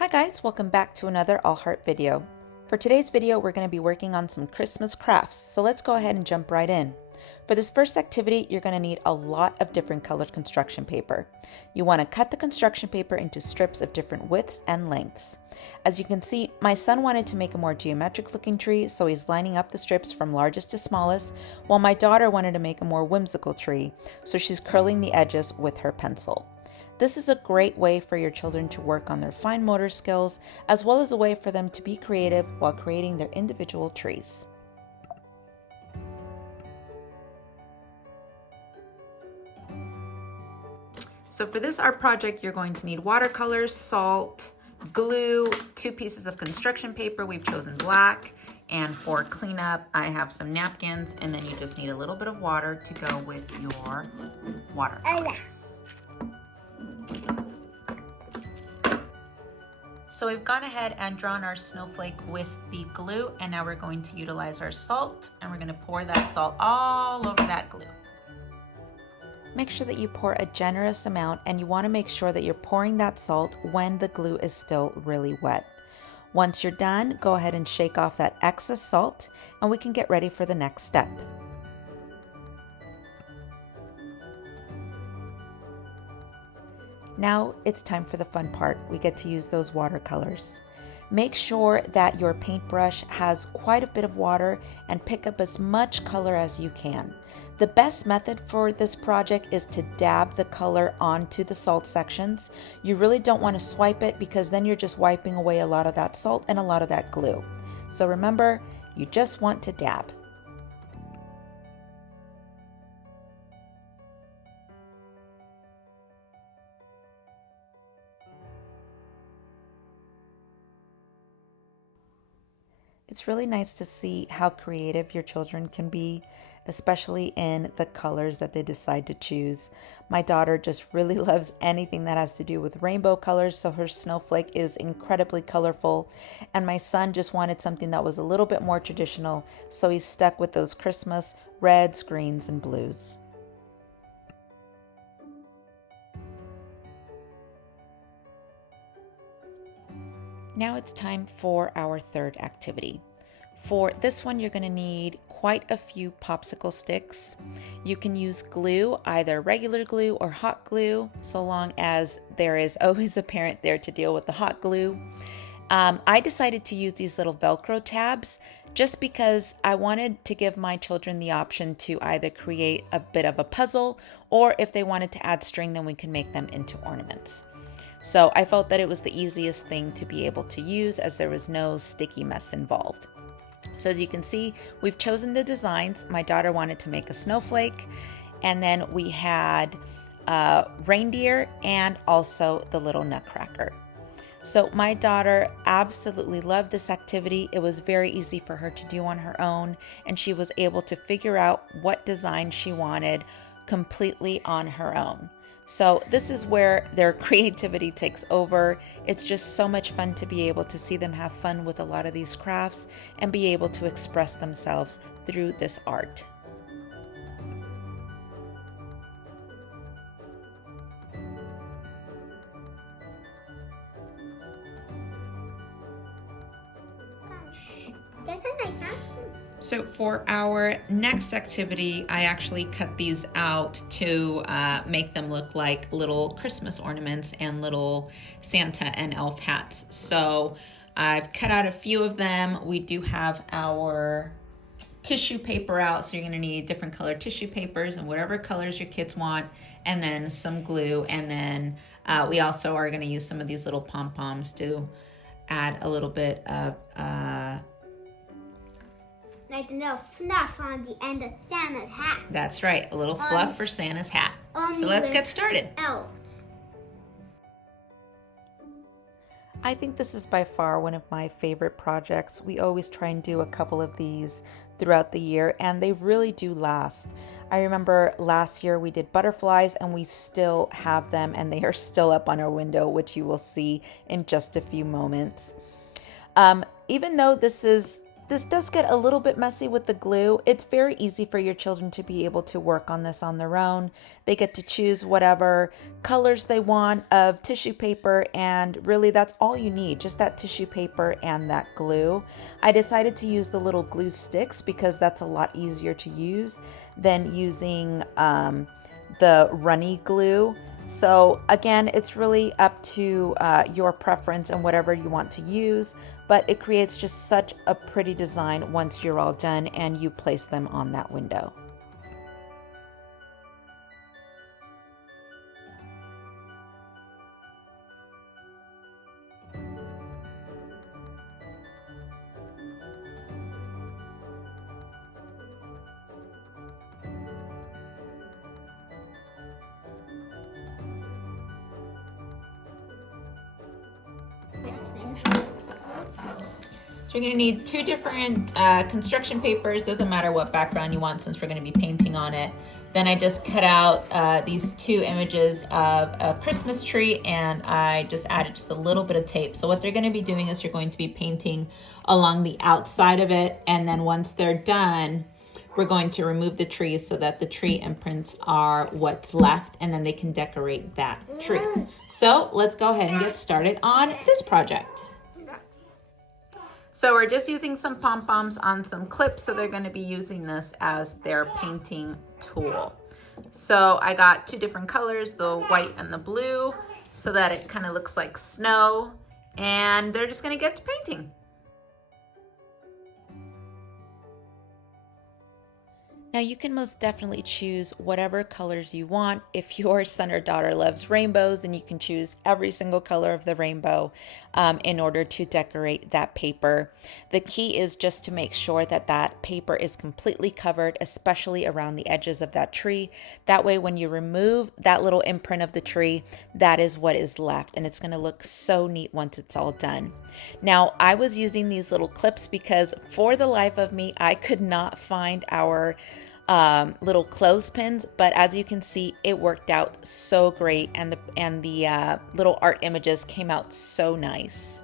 Hi guys, welcome back to another All Heart video. For today's video, we're going to be working on some Christmas crafts, so let's go ahead and jump right in. For this first activity, you're going to need a lot of different colored construction paper. You want to cut the construction paper into strips of different widths and lengths. As you can see, my son wanted to make a more geometric looking tree, so he's lining up the strips from largest to smallest, while my daughter wanted to make a more whimsical tree, so she's curling the edges with her pencil. This is a great way for your children to work on their fine motor skills, as well as a way for them to be creative while creating their individual trees. So for this art project, you're going to need watercolors, salt, glue, 2 pieces of construction paper. We've chosen black. And for cleanup, I have some napkins, and then you just need a little bit of water to go with your watercolors. So we've gone ahead and drawn our snowflake with the glue, and now we're going to utilize our salt, and we're going to pour that salt all over that glue. Make sure that you pour a generous amount, and you want to make sure that you're pouring that salt when the glue is still really wet. Once you're done, go ahead and shake off that excess salt, and we can get ready for the next step. Now it's time for the fun part. We get to use those watercolors. Make sure that your paintbrush has quite a bit of water and pick up as much color as you can. The best method for this project is to dab the color onto the salt sections. You really don't want to swipe it because then you're just wiping away a lot of that salt and a lot of that glue. So remember, you just want to dab. It's really nice to see how creative your children can be, especially in the colors that they decide to choose. My daughter just really loves anything that has to do with rainbow colors, so her snowflake is incredibly colorful. And my son just wanted something that was a little bit more traditional, so he's stuck with those Christmas reds, greens, and blues. Now it's time for our third activity. For this one, you're going to need quite a few popsicle sticks. You can use glue, either regular glue or hot glue, so long as there is always a parent there to deal with the hot glue. I decided to use these little Velcro tabs just because I wanted to give my children the option to either create a bit of a puzzle, or if they wanted to add string, then we can make them into ornaments. So I felt that it was the easiest thing to be able to use, as there was no sticky mess involved. So as you can see, we've chosen the designs. My daughter wanted to make a snowflake, and then we had reindeer and also the little nutcracker. So my daughter absolutely loved this activity. It was very easy for her to do on her own, and she was able to figure out what design she wanted completely on her own. So this is where their creativity takes over. It's just so much fun to be able to see them have fun with a lot of these crafts and be able to express themselves through this art. So for our next activity, I actually cut these out to make them look like little Christmas ornaments and little Santa and elf hats. So I've cut out a few of them. We do have our tissue paper out, so you're going to need different colored tissue papers and whatever colors your kids want, and then some glue. And then we also are going to use some of these little pom-poms to add a little bit of like the little fluff on the end of Santa's hat. That's right, a little fluff for Santa's hat. So let's get started. Elves. I think this is by far one of my favorite projects. We always try and do a couple of these throughout the year, and they really do last. I remember last year we did butterflies, and we still have them, and they are still up on our window, which you will see in just a few moments. Even though this is This does get a little bit messy with the glue. It's very easy for your children to be able to work on this on their own. They get to choose whatever colors they want of tissue paper, and really that's all you need, just that tissue paper and that glue. I decided to use the little glue sticks because that's a lot easier to use than using the runny glue. So again, it's really up to your preference and whatever you want to use, but it creates just such a pretty design once you're all done and you place them on that window. So you're going to need 2 different construction papers. Doesn't matter what background you want since we're going to be painting on it. Then I just cut out these 2 images of a Christmas tree, and I just added just a little bit of tape. So what they're going to be doing is you're going to be painting along the outside of it, and then once they're done, we're going to remove the trees so that the tree imprints are what's left, and then they can decorate that tree. So let's go ahead and get started on this project. So we're just using some pom-poms on some clips, so they're going to be using this as their painting tool. So I got 2 different colors, the white and the blue, so that it kind of looks like snow, and they're just going to get to painting. Now you can most definitely choose whatever colors you want. If your son or daughter loves rainbows, then you can choose every single color of the rainbow in order to decorate that paper. The key is just to make sure that that paper is completely covered, especially around the edges of that tree. That way when you remove that little imprint of the tree, that is what is left, and it's going to look so neat once it's all done. Now I was using these little clips because for the life of me, I could not find our little clothespins, but as you can see, it worked out so great, and the little art images came out so nice.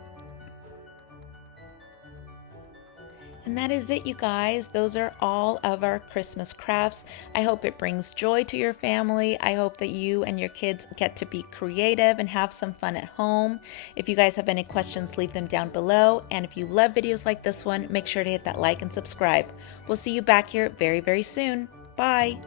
And that is it, you guys. Those are all of our Christmas crafts. I hope it brings joy to your family. I hope that you and your kids get to be creative and have some fun at home. If you guys have any questions, leave them down below. And if you love videos like this one, make sure to hit that like and subscribe. We'll see you back here very, very soon. Bye.